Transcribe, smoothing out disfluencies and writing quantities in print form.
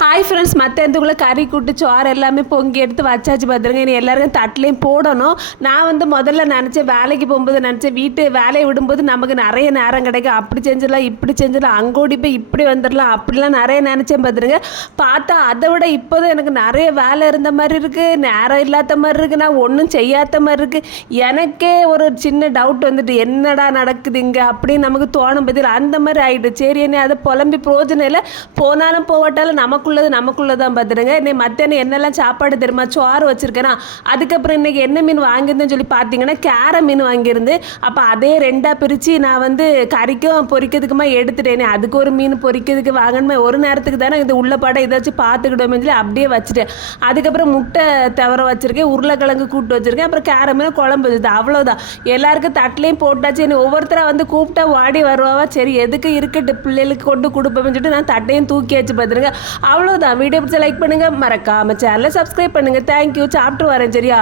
Hi friends, மற்றதுக்குள்ளே கறி கூட்டு சோறு எல்லாமே பொங்கி எடுத்து வச்சாச்சு பார்த்துருங்க. இனி எல்லாருக்கும் தட்டிலையும் போடணும். நான் முதல்ல நினச்சேன், வேலைக்கு போகும்போது நினச்சேன், வீட்டு வேலையை விடும்போது நமக்கு நிறைய நேரம் கிடைக்கும், அப்படி செஞ்சிடலாம் இப்படி செஞ்சிடலாம், அங்கோடி போய் இப்படி வந்துடலாம், அப்படிலாம் நிறைய நினச்சேன் பார்த்துருங்க. பார்த்தா அதை விட இப்போதான் எனக்கு நிறைய வேலை இருந்த மாதிரி இருக்குது, நேரம் இல்லாத மாதிரி இருக்குது, நான் ஒன்றும் செய்யாத மாதிரி இருக்குது. எனக்கே ஒரு சின்ன டவுட் வந்துட்டு, என்னடா நடக்குது இங்கே அப்படின்னு நமக்கு தோணும் பதில் அந்த மாதிரி ஆகிடுது. சரி, என்ன அதை புலம்பி பிரோஜனம் இல்லை, போனாலும் போகட்டாலும் நமக்குள்ளது தான் பார்த்துடுங்க. இன்னைக்கு மத்தியானம் என்னெல்லாம் சாப்பாடு தெரியுமா? சோறு வச்சுருக்கேன்னா, அதுக்கப்புறம் இன்றைக்கி என்ன மீன் வாங்கியிருந்தேன்னு சொல்லி பார்த்தீங்கன்னா கேரை மீன் வாங்கியிருந்து. அப்போ அதே ரெண்டாக பிரித்து நான் கறிக்கும் பொரிக்கிறதுக்குமா எடுத்துட்டேனே, அதுக்கு ஒரு மீன் பொரிக்கிறதுக்கு வாங்கணுமே, ஒரு நேரத்துக்கு தானே இந்த உள்ள படம் ஏதாச்சும் பார்த்துக்கிட்டோமே சொல்லி அப்படியே வச்சுட்டேன். அதுக்கப்புறம் முட்டை தவிர வச்சுருக்கேன், உருளைக்கிழங்கு கூட்டு வச்சுருக்கேன், அப்புறம் கேரை மீன் குழம்பு வச்சுது. அவ்வளோதான். எல்லாருக்கும் தட்டிலையும் போட்டாச்சு. என்னை ஒவ்வொருத்தராக கூப்பிட்டா வாடி வருவாவா, சரி எதுக்கு இருக்கட்டு பிள்ளைகளுக்கு கொண்டு கொடுப்பேன்னு சொல்லிட்டு நான் தட்டையும் தூக்கி வச்சு பார்த்துருங்க. அவ்வளோதான். வீடியோ பிடிச்ச லைக் பண்ணுங்கள், மறக்காமல் சேனலை சப்ஸ்கிரைப் பண்ணுங்கள். தேங்க்யூ. சாப்பிட்டு வரேன் சரியா?